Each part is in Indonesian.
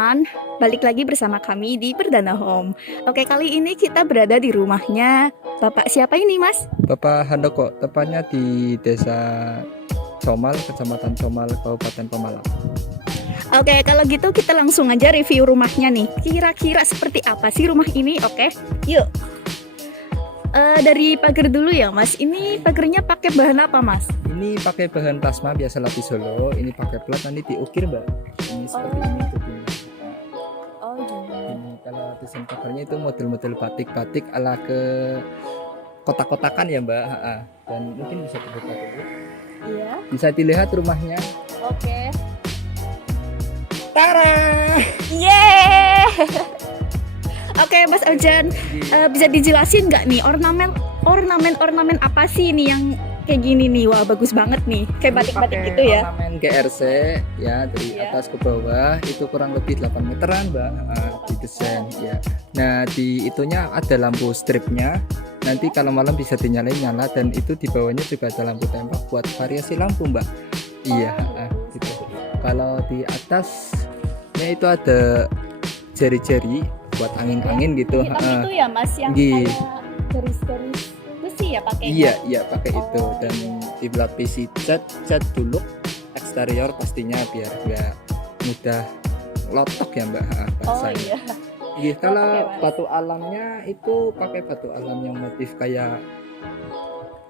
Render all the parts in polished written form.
teman-teman, balik lagi bersama kami di Perdana Home. Oke, kali ini kita berada di rumahnya Bapak siapa ini, Mas? Bapak Handoko, tepatnya di Desa Comal, Kecamatan Comal, Kabupaten Pemalang. Oke, kalau gitu kita langsung aja review rumahnya nih. Kira-kira seperti apa sih rumah ini? Oke, yuk. Dari pagar dulu ya, Mas. Ini pagarnya pakai bahan apa, Mas? Ini pakai bahan plasma biasa lapis Solo. Ini pakai plat, nanti diukir, Mbak. Ini seperti ini tutupnya. Oh, gini. Ini kalau lapisan pagarnya itu model-model batik-batik ala ke kotak-kotakan ya, Mbak. Dan mungkin bisa dibuka dulu. Iya. Bisa dilihat rumahnya. Oke. Tara! Yeay! Oke, Mas Ojan, bisa dijelasin nggak nih ornamen apa sih ini yang kayak gini nih? Wah, bagus banget nih, kayak batik-batik gitu ya. Ornamen GRC ya dari atas ke bawah itu kurang lebih 8 meteran, Mbak. Didesain ya. Nah, di itunya ada lampu stripnya. Nanti kalau malam bisa dinyalain nyala, dan itu di bawahnya juga ada lampu tembak buat variasi lampu, Mbak. Iya, gitu. Kalau di atasnya itu ada jari-jari buat angin-angin gitu. Hitam itu ya, Mas, yang kayak garis-garis besi ya pakai. Iya pakai itu, dan dilapisi cat dulu eksterior pastinya biar nggak mudah lotok ya, Mbak, bahasanya. Iya. Kalau batu alamnya itu pakai batu alam yang motif kayak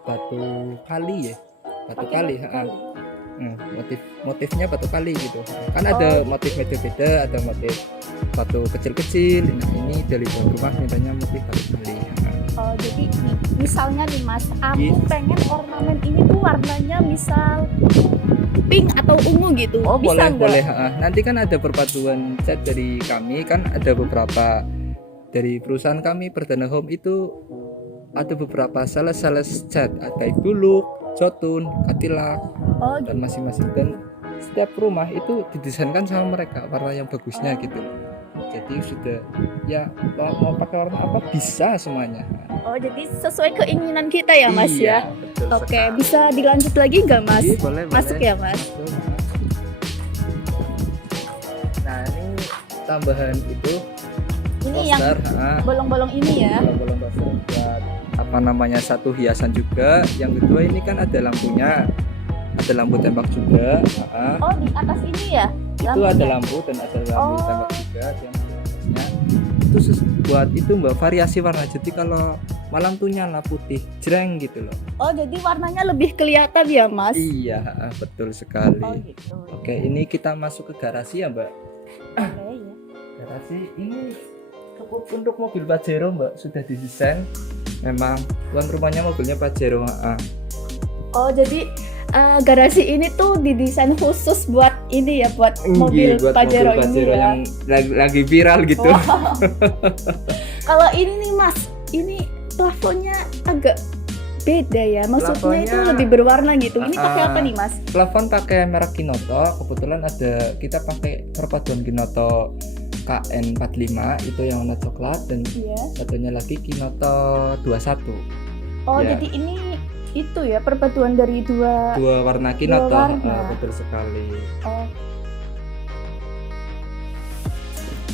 batu kali ya, motifnya batu kali gitu. Kan ada motif beda-beda, ada motif batu kecil-kecil. Nah, ini dari rumah mintanya motif batu kali. Oh, jadi misalnya nih, Mas, aku pengen ornamen ini tuh warnanya misal pink atau ungu gitu. Oh, bisa boleh. Nanti kan ada perpaduan cat dari kami, kan ada beberapa dari perusahaan kami Perdana Home itu ada beberapa sales cat, ada Buluk, Jotun, Katilak, dan masing-masing, dan setiap rumah itu didesainkan sama mereka warna yang bagusnya gitu. Jadi sudah ya mau pakai warna apa bisa semuanya. Oh, jadi sesuai keinginan kita ya, Mas. Iya, ya. Oke, bisa dilanjut lagi nggak, Mas? Boleh. Masuk ya, Mas. Nah, ini tambahan itu. Ini yang bolong-bolong ini ya. Bolong-bolong buat apa namanya, satu hiasan juga. Yang kedua ini kan ada lampunya, ada lampu tembak juga. Oh, di atas ini ya? Itu ada lampu dan ada lampu tembak juga yang atasnya. Itu buat itu, Mbak, variasi warna. Jadi kalau malam tuh nyala putih jreng gitu loh. Oh, jadi warnanya lebih kelihatan ya, Mas? Iya, betul sekali. Oh, gitu. Oke, ini kita masuk ke garasi ya, Mbak. Ya. Garasi ini cukup untuk mobil Pajero, Mbak, sudah didesain. Memang tuan rumahnya mobilnya Pajero. Oh, jadi garasi ini tuh didesain khusus buat ini ya, buat mobil Pajero ini ya. Yang lagi viral gitu. Wow. Kalau ini nih, Mas, ini plafonnya agak beda ya, maksudnya itu lebih berwarna gitu. Ini pakai apa nih, Mas? Plafon pakai merek Kinoto. Kebetulan kita pakai perpaduan Kinoto KN45 itu yang warna coklat, dan satunya lagi Kinoto 21. Oh, jadi ini itu ya perpaduan dari dua warna Kinoto. Betul sekali. Oh.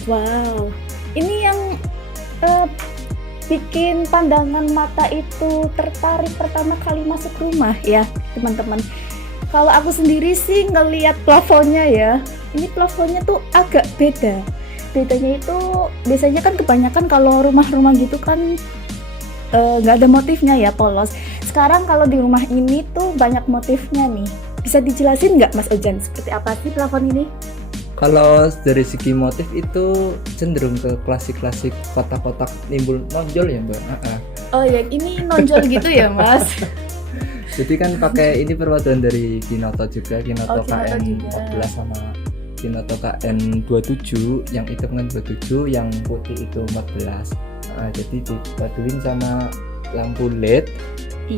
Wow. Ini yang bikin pandangan mata itu tertarik pertama kali masuk rumah ya, teman-teman. Kalau aku sendiri sih ngelihat plafonnya ya, ini plafonnya tuh agak beda. Bedanya itu biasanya kan kebanyakan kalau rumah-rumah gitu kan nggak ada motifnya ya, polos. Sekarang kalau di rumah ini tuh banyak motifnya nih. Bisa dijelasin nggak, Mas Ojan, seperti apa sih plafon ini? Kalau dari segi motif itu cenderung ke klasik-klasik, kotak-kotak nimbul nonjol ya, Mbak. Oh ya, ini nonjol gitu ya, Mas. Jadi kan pakai ini perpaduan dari Kinoto juga, Kinoto KN14 sama Kinoto KN27, yang hitam kan 27, yang putih itu 14. Jadi dipaduin sama lampu LED,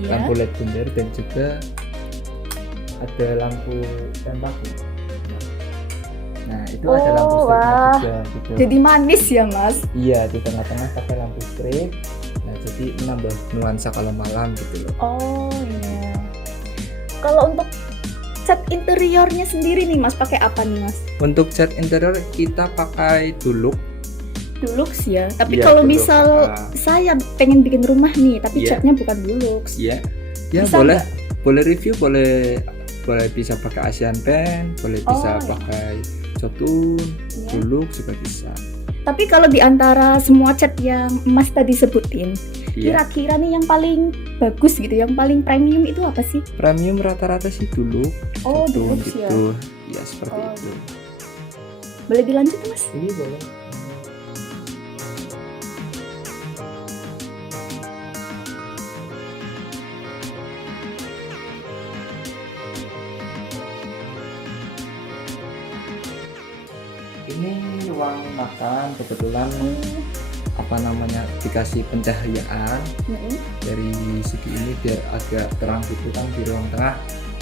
lampu LED bundar, dan juga ada lampu tembak. Nah, itu ada lampu stripnya juga gitu. Jadi manis ya, Mas? Iya, di tengah-tengah pakai lampu strip. Nah, jadi menambah nuansa kalau malam gitu loh. Oh iya. Kalau untuk cat interiornya sendiri nih Mas, pakai apa nih Mas? Untuk cat interior kita pakai Dulux. Dulux ya. Tapi Iya, kalau Dulux. misal saya pengen bikin rumah nih, tapi Iya. catnya bukan Dulux. Iya. Ya Bisa boleh. Boleh review, boleh bisa pakai Asian Paint, boleh bisa Oh, iya. pakai Jotun, Ya. Dulux juga bisa. Tapi kalau di antara semua cat yang Mas tadi sebutin, Iya. kira-kira nih yang paling bagus gitu, yang paling premium itu apa sih? Premium rata-rata sih Dulux, Oh, Jotun Dulux ya. gitu. Ya seperti Oh, itu. Boleh dilanjut Mas? Ini boleh. Ini ruang makan kebetulan apa namanya dikasih pencahayaan Mm-mm. dari segi ini biar agak terang gitu kan di ruang tengah.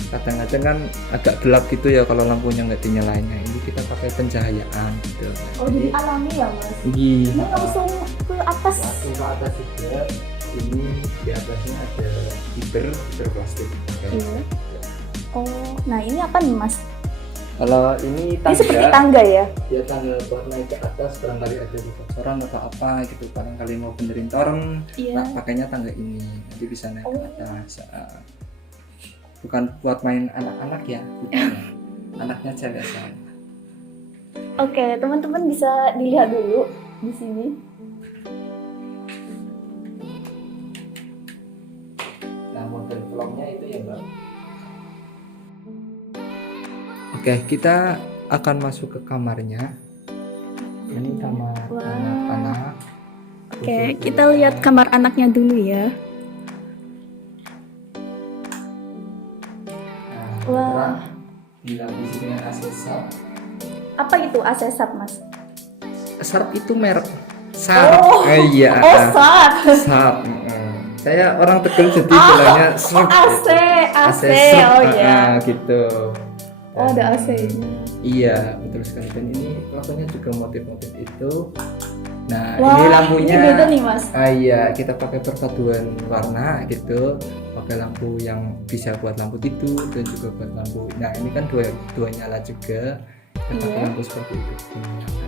Kadang-kadang kan agak gelap gitu ya kalau lampunya nggak dinyalainnya. Ini kita pakai pencahayaan gitu. Oh, jadi alami ya Mas? Iya. Ini langsung ke atas. Langsung ke atas juga. Ini di atasnya ada fiber plastik. Iya. Oh, nah ini apa nih Mas? Kalau ini Ini seperti tangga ya? dia tangga buat naik ke atas, barangkali ada bocoran atau apa gitu, barangkali mau benerin toren, Iya. nah pakainya tangga ini nanti bisa naik ke Oh. atas. Bukan buat main anak-anak ya, bukan. Anaknya cewek saya. Oke, teman-teman bisa dilihat dulu di sini. Nah model vlognya itu ya Mbak. Oke, kita akan masuk ke kamarnya. Ini kamar Wah. anak-anak. Oke, kita lihat kamar anaknya dulu ya. Nah, Wah. dilapisi dengan AC Sharp. Apa itu AC Sharp Mas? Sharp itu merek Sharp. Oh. Iya. Oh, Sharp. Sharp. Saya orang Tegal jadi bilangnya Sharp. AC, AC. Sharp. Oh ya. Gitu. Oh, ada Dan- AC-nya. Iya, betul sekali. Dan ini plafonnya juga motif-motif itu. Nah, Wah, ini lampunya. ini beda nih Mas. Iya, kita pakai perpaduan warna gitu. Pakai lampu yang bisa buat lampu tidur dan juga buat lampu. Nah, ini kan dua nyala juga. Kita pakai Iya. lampu seperti itu.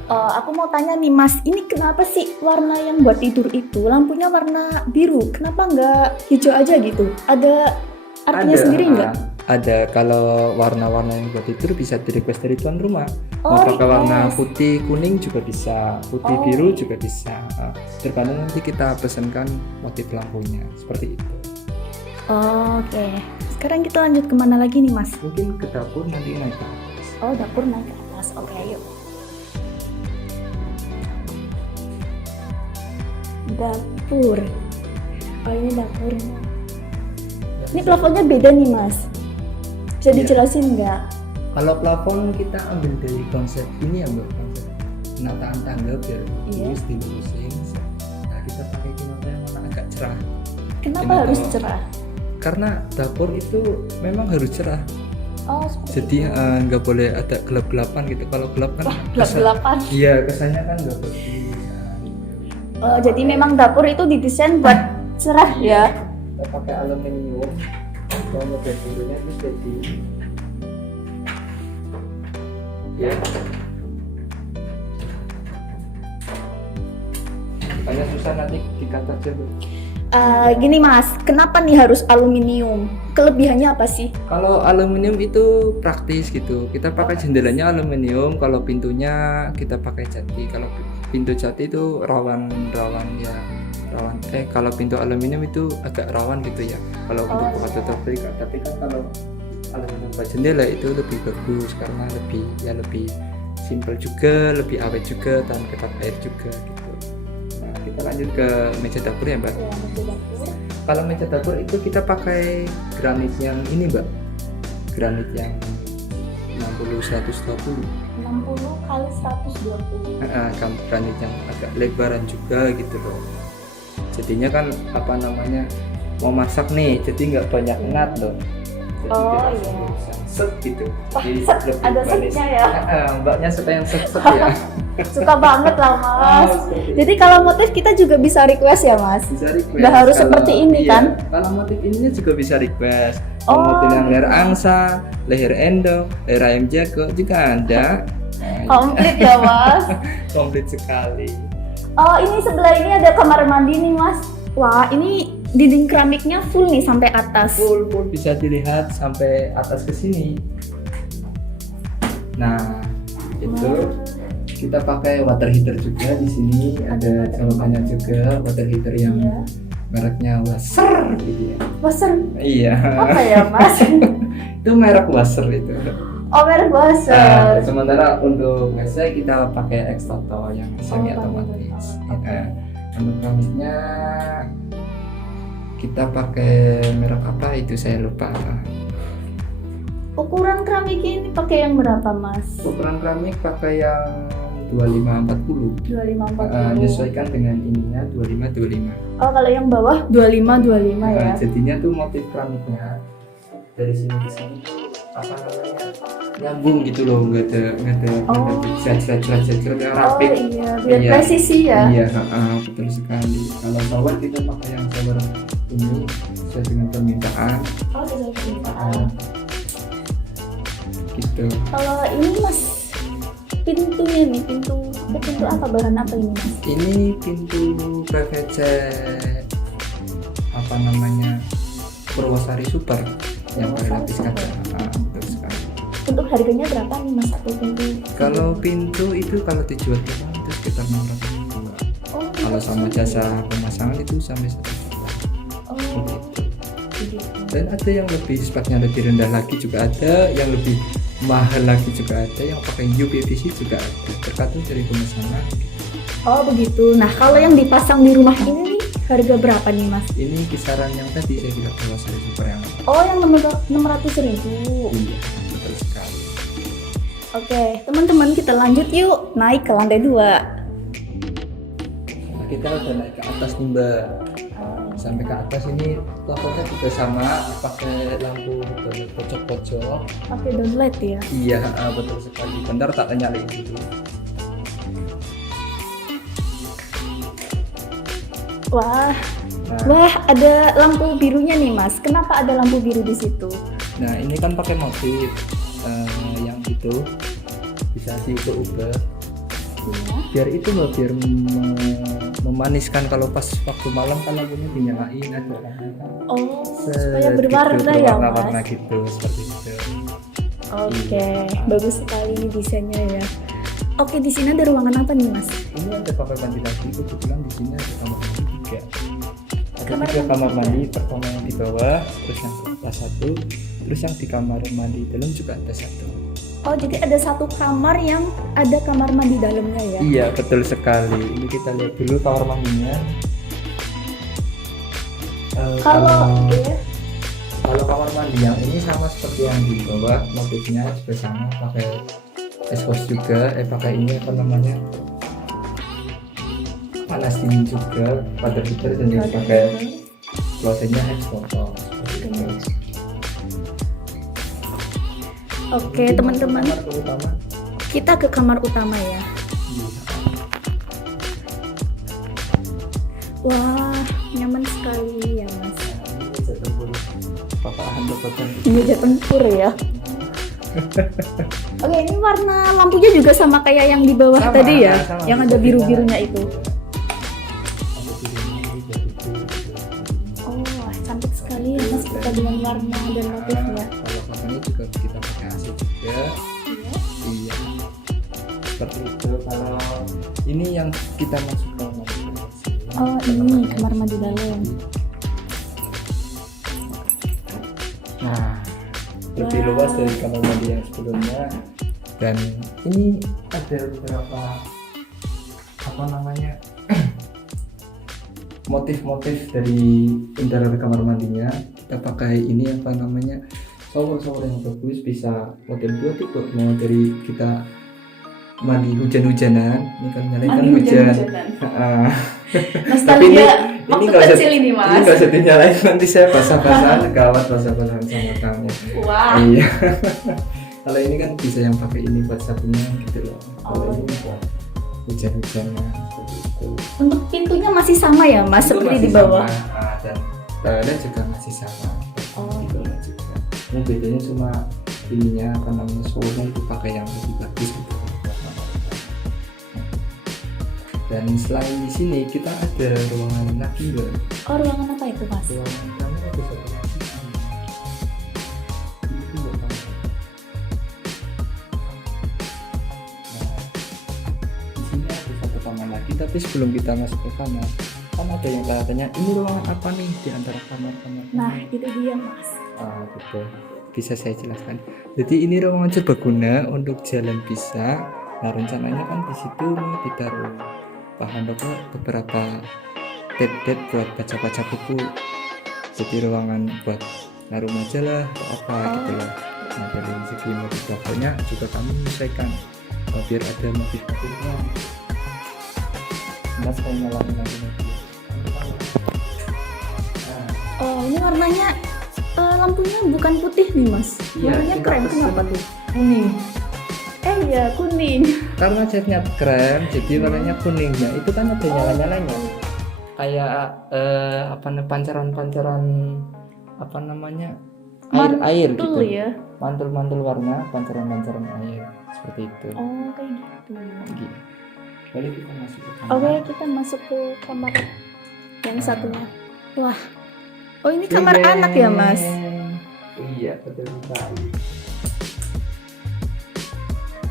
Aku mau tanya nih Mas, ini kenapa sih warna yang buat tidur itu lampunya warna biru? Kenapa nggak hijau aja gitu? Ada artinya sendiri nggak? Ada. Kalau warna-warna yang buat tidur bisa di request dari tuan rumah. Oh, Mau pakai warna request. putih kuning juga bisa, putih Oh. biru juga bisa. Tergantung nanti kita pesankan motif lampunya seperti itu. Oke, sekarang kita lanjut kemana lagi nih Mas? Mungkin ke dapur nanti naik ke atas. Oh, dapur naik ke atas. Oke, yuk. Dapur. Oh, ini dapurnya. Ini plafonnya beda nih Mas. Bisa Iya. dijelasin nggak? Kalau plafon kita ambil dari konsep ini ya Mbak, konsep penataan tangga biar Iya. lurus dilurusin. Nah kita pakai kinota yang warna agak cerah. Kenapa Kenapa? harus cerah? Karena dapur itu memang harus cerah. Oh, seperti Jadi itu. nggak boleh ada gelap-gelapan gitu. Kalau gelap kan Gelap-gelapan. Iya, kesannya kan nggak bersih. Nah, gitu. Oh, jadi memang dapur itu didesain buat cerah ya? Kita pakai aluminium. Kalau model dulunya itu jadi ya. Makanya susah nanti dikata aja Bu. Gini Mas, kenapa nih harus aluminium? Kelebihannya apa sih? Kalau aluminium itu praktis gitu. Kita pakai jendelanya aluminium, kalau pintunya kita pakai jati. Kalau pintu jati itu rawan ya. Kalau pintu aluminium itu agak rawan gitu ya. Kalau untuk Oh, buka iya. tutup terikat. Tapi kan kalau aluminium buat jendela itu lebih bagus karena lebih simple juga, lebih awet juga, tahan ketat air juga gitu. Nah, kita lanjut ke meja dapur ya Mbak. Ya, meja dapur. Kalau meja dapur itu kita pakai granit yang ini Mbak, granit yang 60-120. 60 kali 120. Granit yang agak lebaran juga gitu loh. Jadinya kan apa namanya mau masak nih, jadi nggak banyak ngat loh. Jadi Oh, dia langsung iya. bisa set gitu. Wah, Jadi set, lebih ada manis. setnya ya? Mbaknya suka yang set ya. Suka banget lah Mas. seperti Jadi kalau motif kita juga bisa request ya Mas? bisa request. Nggak harus seperti ini, iya, kan? Kalau motif ininya juga bisa request. Oh. Motif yang leher angsa, leher endok, leher ayam jago juga ada. Komplit ya Mas. Komplit sekali. Oh ini sebelah ini ada kamar mandi nih Mas. Wah ini dinding keramiknya full nih sampai atas. Full bisa dilihat sampai atas ke sini. Nah, itu kita pakai water heater juga di sini. Ada colokannya juga water heater yang Iya. mereknya Wasser gitu ya. Wasser Iya. apa ya Mas? Itu merek Wasser itu. Oh merek Nah, Wasser. sementara untuk WC kita pakai X-Toto yang semi otomatis. Ya. Untuk keramiknya kita pakai merek apa itu saya lupa. Ukuran keramik ini pakai yang berapa Mas? Ukuran keramik pakai yang 25-40. 25-40. Menyesuaikan dengan ininya 25-25. Oh kalau yang bawah 25-25 ya? Jadinya tuh motif keramiknya dari sini ke sini apa namanya nyambung gitu loh, nggak ada cerat yang Oh rapih. iya, biar Iya. presisi ya? Iya, betul sekali. Kalau shower kita pakai yang shower ini sesuai dengan permintaan. Oh sesuai permintaan. Gitu. Kalau ini Mas, pintunya nih, pintu apa bahan apa ini Mas? Ini pintu PVC apa namanya Purwosari Super yang pakai lapis kaca. Betul sekali. Untuk harganya berapa nih Mas satu pintu? Kalau pintu itu kalau dijual di mana itu sekitar 600.000. Oh, Kalau sama jasa pemasangan itu sampai 1 juta. Oh, Begitu. begitu. Dan ada yang lebih speknya lebih rendah lagi juga ada, yang lebih mahal lagi juga ada, yang pakai UPVC juga ada, tergantung dari pemasangan. Oh begitu. Nah kalau yang dipasang di rumah ini nih, harga berapa nih Mas? Ini kisaran yang tadi saya bilang Purwosari Super yang Oh yang 600.000. iya, betul sekali. Oke teman-teman kita lanjut yuk naik ke lantai 2. Nah, kita udah naik ke atas nih Mbak. Sampai ke atas ini plafonnya juga sama, pakai lampu pojok-pojok. Pakai downlight ya? Iya, betul sekali. Bentar tak nyalain dulu. Wah, Nah, wah ada lampu birunya nih Mas. Kenapa ada lampu biru di situ? nah ini kan pakai motif yang itu bisa diubah-ubah. Iya. Biar itu loh, biar memaniskan kalau pas waktu malam kan lampunya dinyalain ada Oh, supaya berwarna ya Mas. berwarna gitu seperti itu. Oke, bagus sekali nih desainnya ya. Oke, di sini ada ruangan apa nih Mas? Ini ada kamar mandi lagi, kebetulan di sini ada kamar mandi 3. Ada Kamar 3 kamar mandi mandi, pertama yang di bawah, terus yang ke atas 1, terus yang di kamar mandi dalam juga ada 1. Oh, jadi ada satu kamar yang ada kamar mandi dalamnya ya? Iya, betul sekali. Ini kita lihat dulu kamar mandinya. Kalau kamar mandi yang ini sama seperti yang di bawah, motifnya juga sama, pakai exhaust juga, pakai ini apa namanya, panas dingin juga, water heater dan juga pakai klosetnya X-Toto. Oke, teman-teman, Kamar utama. kita ke kamar utama ya. Wah, nyaman sekali ya Mas. Meja tempur ya. Oke, ini warna lampunya juga sama kayak yang di bawah Sama, tadi ya, sama. yang ada biru-birunya itu. Oh, wah, cantik sekali ya Mas perpaduan warna dan motifnya. Kalau kamarnya juga kita pakai AC juga. Iya. Iya. Seperti itu. Kalau ini yang kita masuk ke kamar. Oh, ini kamar mandi dalam. Nah, lebih Wow. luas dari kamar mandi yang sebelumnya. Dan ini ada beberapa apa namanya motif-motif dari interior kamar mandinya. Kita pakai ini apa namanya shower yang bagus, bisa model 2 tipe, mau dari kita mandi hujan-hujanan, ini kan nyalain kan hujan. Ah. Nostalgia waktu nggak usah- kecil ini Ini Mas. nggak usah dinyalain, nanti saya basah-basahan, gawat basah-basahan sama tangannya. Wah. Iya. Kalau ini kan bisa yang pakai ini buat sapunya gitu loh. Kalau Oh. ini buat hujan-hujanan seperti itu. Untuk pintunya masih sama ya Mas, Itu seperti masih di bawah. sama, dan toilet juga masih sama. Oh. Di bawah juga. Yang bedanya cuma ininya apa namanya showernya itu pakai yang lebih bagus gitu. Dan selain di sini kita ada ruangan lagi enggak? Oh, ruangan apa itu Mas? Ruangan kamu ada satu lagi. Itu enggak tahu. Nah, di sini ada satu kamar lagi, tapi sebelum kita masuk ke kamar, kan ada yang katanya ini ruangan apa nih di antara kamar-kamar. Nah, itu dia Mas. Betul. Bisa saya jelaskan. Jadi ini ruangan serbaguna untuk jalan bisa. Nah rencananya kan di situ mau ditaruh Pak Handoko beberapa bed buat baca-baca buku. Jadi ruangan buat naruh majalah atau apa gitu loh. Nah dari segi motif-motifnya juga kami menyesuaikan biar ada motif-motifnya. Nah saya nyalain lagi. Oh, ini warnanya lampunya bukan putih nih Mas. Iya, Warnanya kita krem, pesen kenapa tuh? Kuning. Iya, kuning. Karena catnya krem jadi warnanya kuningnya itu kan ada nyala-nyalanya kayak apa namanya pancaran-pancaran apa namanya air gitu Mantul ya. mantul-mantul warna pancaran-pancaran air seperti itu. Oh, kayak gitu. Gitu. Boleh kita masuk ke kamar. Oke, kita masuk ke kamar yang satunya. Wah. Oh, ini kamar anak ya, Mas? Iya, betul sekali.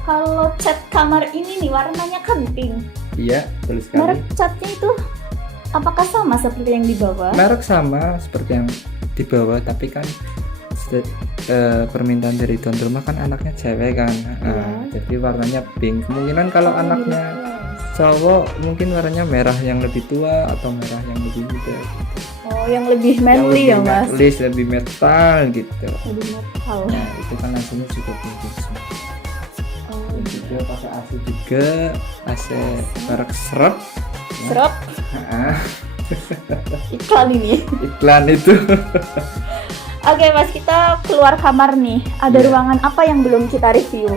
Kalau cat kamar ini nih warnanya kan pink. Iya, betul sekali. Merek catnya itu apakah sama seperti yang di bawah? Merek sama seperti yang di bawah, tapi kan permintaan dari tuan rumah kan anaknya cewek kan. Jadi warnanya pink. Kemungkinan kalau anaknya cowok mungkin warnanya merah yang lebih tua atau merah yang lebih muda gitu. Oh, yang lebih manly ya, Mas? Lebih metal gitu. Lebih metal. Nah, itu kan langsungnya juga pink semua. Oh, Dan juga pakai AC juga, AC merek Srep. serap Nah, iklan ini. iklan itu. Oke, Mas, kita keluar kamar nih. Ada Iya. ruangan apa yang belum kita review?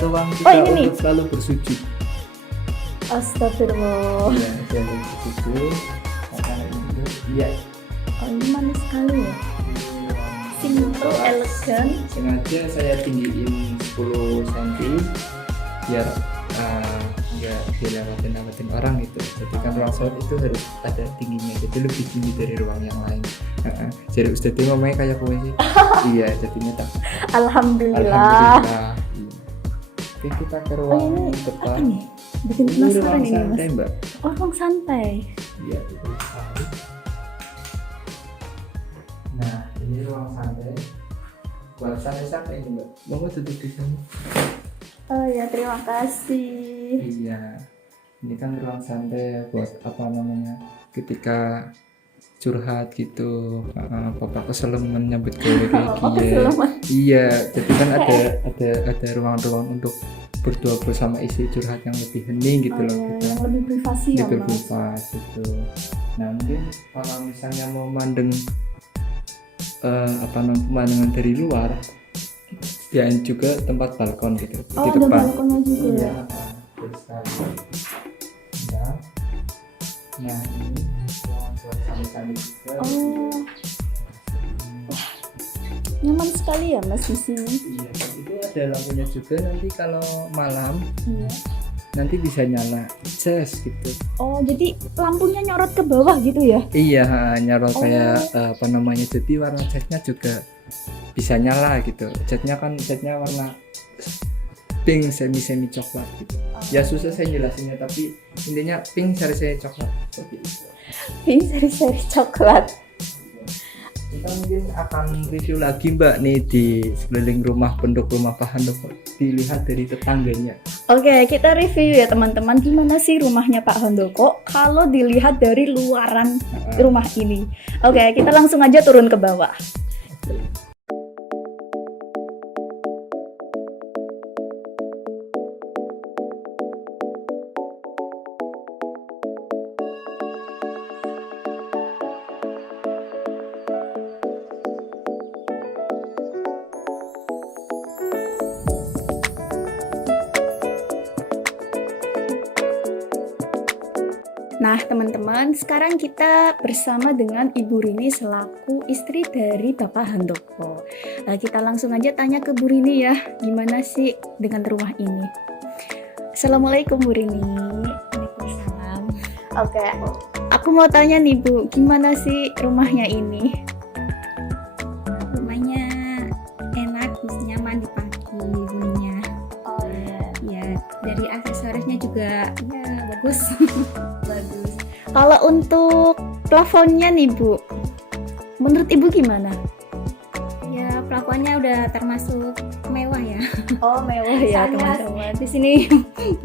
Ruang kita Oh, ini nih. untuk selalu bersujud. Astagfirullah. Iya, selalu bersujud. Karena itu, iya. Oh, ini manis sekali ya. Simple, elegan. Sengaja saya tinggiin 10 cm biar nggak dilewatin orang gitu. Jadi kan ruang sholat itu harus ada tingginya, jadi lebih tinggi dari ruang yang lain. Jadi Ustadz ngomongnya kayak kowe sih. Iya, jadinya tak. Alhamdulillah. Alhamdulillah. Iya. Oke, kita ke ruang Oh, ini depan. apa nih? Bikin Ini penasaran ruang ini, santai, Mas. Mbak. Oh, ruang santai. Iya, betul sekali. Nah, ini ruang santai. Buat santai-santai ini, Mbak. Mau duduk di sini? Oh ya, terima kasih. Iya. Ini kan ruang santai buat apa namanya? Ketika curhat gitu, bapak keseleman nyambut gawe kayak Oh, gini. keseleman. Iya, jadi kan ada ruang-ruang untuk berdua bersama istri curhat yang lebih hening gitu Oh, loh. iya, Kita yang lebih privasi ya, lebih Mas. privat gitu. Nah mungkin kalau misalnya mau mandeng pemandangan dari luar, ya juga tempat balkon gitu Oh, di ada depan. balkonnya juga. Iya, betul sekali. Nah ini ruangan buat santai-santai juga. Oh, nyaman sekali ya, Mas, di sini. Iya, dan itu ada lampunya juga nanti kalau malam Iya. nanti bisa nyala cas gitu. Oh, jadi lampunya nyorot ke bawah gitu ya? Iya, nyala Oh. kayak apa namanya, jadi warna catnya juga bisa nyala gitu. Catnya warna pink semi coklat gitu. Ya susah saya jelasinnya, tapi intinya pink seri coklat seperti itu. Ini seri-seri coklat. Kita mungkin akan review lagi Mbak nih di sekeliling rumah, penduduk rumah Pak Handoko, dilihat dari tetangganya. Oke, kita review ya teman-teman, gimana sih rumahnya Pak Handoko kalau dilihat dari luaran rumah ini. Oke, kita langsung aja turun ke bawah. Nah, teman-teman, sekarang kita bersama dengan Ibu Rini selaku istri dari Bapak Handoko. Kita langsung aja tanya ke Bu Rini ya, gimana sih dengan rumah ini? Assalamualaikum Bu Rini. Waalaikumsalam. Oke, aku mau tanya nih Bu, gimana sih rumahnya ini? Rumahnya enak, nyaman dipakai bunyinya. Oh iya, Ya, dari aksesorisnya juga ya bagus. bagus. Kalau untuk plafonnya nih Bu, menurut Ibu gimana? Ya, plafonnya udah termasuk mewah ya. Oh mewah ya Soalnya teman-teman. Di sini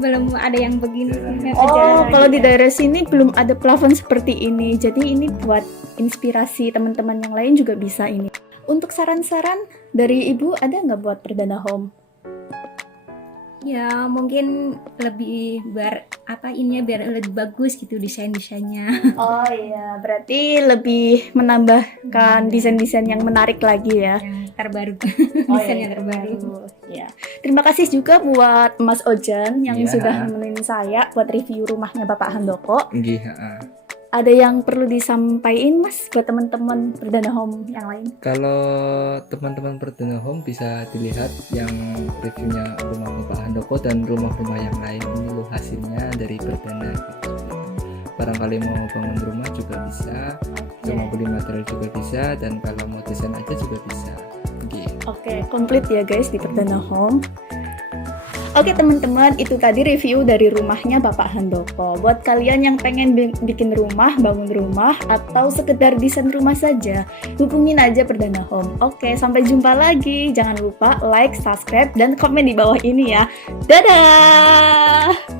belum ada yang begini. Oh, kalau di daerah sini belum ada plafon seperti ini. Jadi ini buat inspirasi teman-teman yang lain juga bisa ini. Untuk saran-saran dari Ibu ada nggak buat perdana home? Ya, mungkin lebih ininya biar lebih bagus gitu desainnya. Oh iya, berarti lebih menambahkan desain-desain yang menarik lagi ya. Yang terbaru. Oh, Desainnya iya, terbaru. Ya. Terima kasih juga buat Mas Ojan yang Iya. sudah nemenin saya buat review rumahnya Bapak Handoko. Nggih, heeh. Ada yang perlu disampaikan Mas buat teman-teman perdana home yang lain? Kalau teman-teman perdana home bisa dilihat yang reviewnya rumah Bapak Handoko dan rumah-rumah yang lain, ini loh hasilnya dari perdana gitu. Barangkali mau bangun rumah juga bisa, mau beli material juga bisa, dan kalau mau desain aja juga bisa. Gitu. Oke, komplit ya guys di perdana home. Oke teman-teman, itu tadi review dari rumahnya Bapak Handoko. Buat kalian yang pengen bikin rumah, bangun rumah, atau sekedar desain rumah saja, hubungin aja Perdana Home. Oke, sampai jumpa lagi. Jangan lupa like, subscribe, dan komen di bawah ini ya. Dadah!